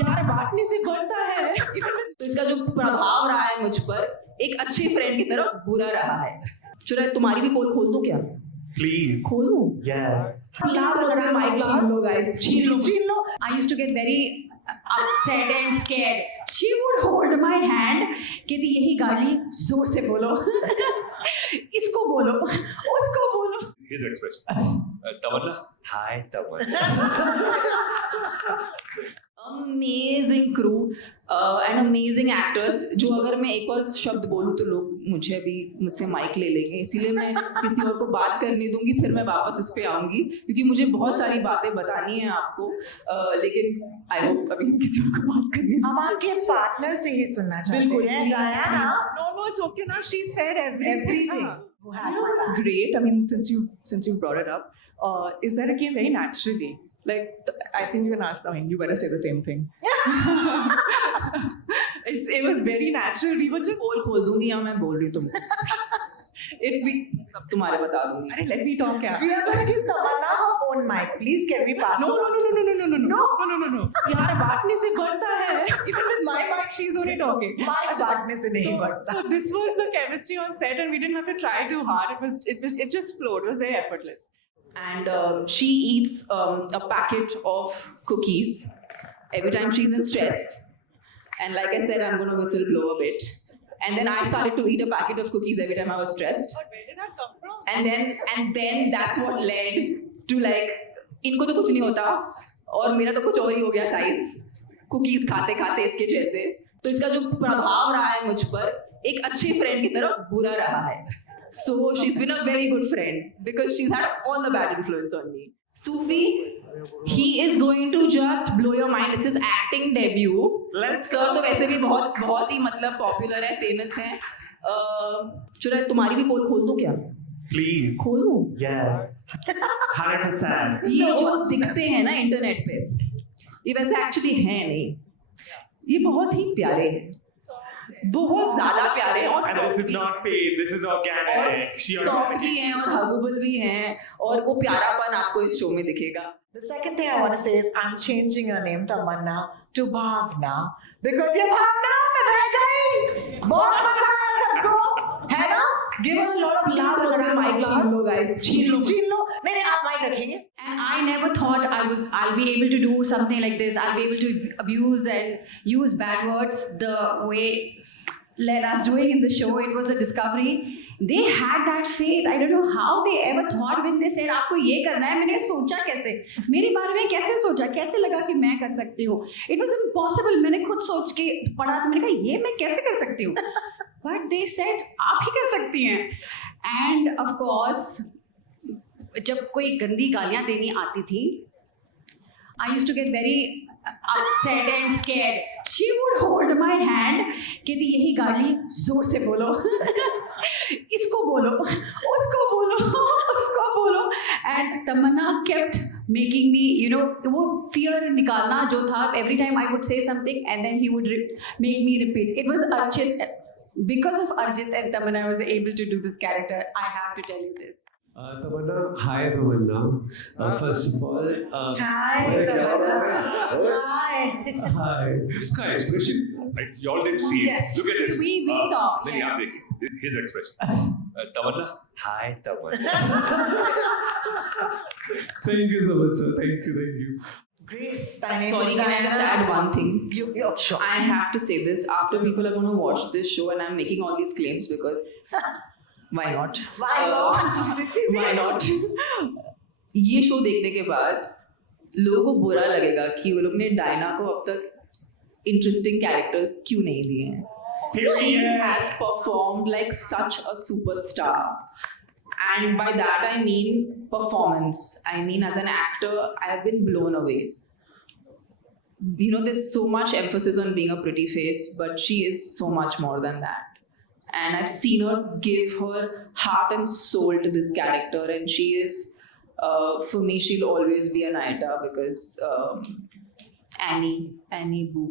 प्यार बांटने से बढ़ता है। तो इसका जो प्रभाव रहा है मुझ पर एक अच्छे फ्रेंड की तरह बुरा रहा है। चलो तुम्हारी भी पोल खोल दूं क्या? Please. खोल दूं? Yes. छीन लो। I used to get very upset and scared. She would hold my hand. कहती यही गाली जोर से बोलो, इसको बोलो, उसको बोलो. His expression. Tamanna. Hi, Tamanna. Amazing crew and amazing actors, जो अगर मैं एक और शब्द बोलूं तो लोग मुझे अभी मुझसे माइक ले लेंगे, इसीलिए मैं किसी और को बात करने दूंगी, फिर मैं वापस इस पे आऊंगी क्योंकि मुझे बहुत सारी बातें बतानी है आपको, लेकिन आई होप अभी किसी और को बात करने हम आपके पार्टनर से ही सुनना चाहते बिल्कुल, हैं please, गाया ना. No, it's okay now. She said everything. Who has You know my what's back? great? I mean, since you brought it up, is that it came very naturally. Like I think you can ask. I mean, you better say the same thing. It was very natural. We were just. पोल खोल दूंगी या मैं बोल रही हूँ तुमको? सब तुम्हारे बता दूंगी। Arey, let me talk. Yeah. We are going to give Tamanna her own mic. Please, can we pass No, it no, on? no, no, no, no, no, no, no, no, no, no. प्यार बांटने से बढ़ता है। Even with my mic, she's only talking. Mic बांटने से नहीं बढ़ता. So this was the chemistry on set, and we didn't have to try too hard. It just flowed. It was very effortless. And she eats a packet of cookies every time she's in stress. And like I said, I'm going to whistle blow a bit. And then I started to eat a packet of cookies every time I was stressed. But where did that come from? And then that's what led to like, इनको तो कुछ नहीं होता और मेरा तो कुछ और ही हो गया साइज, कुकीज खाते खाते इसके जैसे। तो इसका जो प्रभाव रहा है मुझ पर एक अच्छे फ्रेंड की तरह बुरा रहा है। So she's been a very good friend because she's had all the bad influence on me. Sufi, he is going to just blow your mind. It's his acting debut. Sir तो वैसे भी बहुत ही मतलब पॉपुलर है, famous है। चलो तुम्हारी भी पोल खोल दूं क्या? Please. खोल दूं? Yes. 100%. ये जो दिखते हैं ना इंटरनेट पे, ये वैसे एक्चुअली हैं नहीं। ये बहुत ही प्यारे हैं, बहुत ज्यादा प्यारे हैं और And this is softly- not paid. This is organic. She soft organic. भी हैं और हगेबल भी हैं और वो प्यारापन आपको इस शो में दिखेगा। The second thing I want to say is I'm changing your name Tamanna to Bhavna because ये भावना में बह गई. बहुत मजा आया सबको, है ना? Give her a lot of love. Please, अगर mic applause. छीन लो guys, छीन लो। छीन लो. नहीं आप माइक रखेंगे. And I never thought I'll be able to do something like this. I'll be able to abuse and use bad words the way Lena's doing in the show. It was a discovery. They had that faith. I don't know how they ever thought when they said आपको ये करना है. मैंने सोचा कैसे, मेरे बारे में कैसे सोचा, कैसे लगा कि मैं कर सकती हूँ. It was impossible. मैंने खुद सोच के पढ़ा तो मैंने कहा ये मैं कैसे कर सकती हूँ. But they said आप ही कर सकती हैं. And of course जब कोई गंदी गालियाँ देनी आती थी, I used to get very upset and scared. She would hold my hand. कहती यही गाली जोर से बोलो, इसको बोलो, उसको बोलो, उसको बोलो. And Tamanna kept making me, you know, वो fear निकालना जो था. Every time I would say something and then he would make me repeat. It was Archit. Because of Arjit and Tamanna, I was able to do this character. I have to tell you this. Tamanna, hi Tamanna. First of all, Hi Tamanna. Hi. hi. This kind of expression, right? You all didn't see it. Yes. Look at this. We saw. नहीं Yeah. आप देखिए. His expression. Tamanna. Hi, Tamanna. Thank you so much, sir. Thank you. Grace, my name Sorry, is can I just Diana. add one thing? You sure? I have to say this after people are going to watch this show and I'm making all these claims because why not? Why not? This is Why it. not? ये show देखने के बाद लोगों को बुरा लगेगा कि वो लोग ने डायना को अब तक इंटरेस्टिंग कैरेक्टर्स क्यों नहीं दिए हैं. She Period. has performed like such a superstar. And by that I mean performance. I mean as an actor, I have been blown away. You know, there's so much emphasis on being a pretty face, but she is so much more than that. And I've seen her give her heart and soul to this character, and she is, for me, she'll always be Anayata because Annie Boo.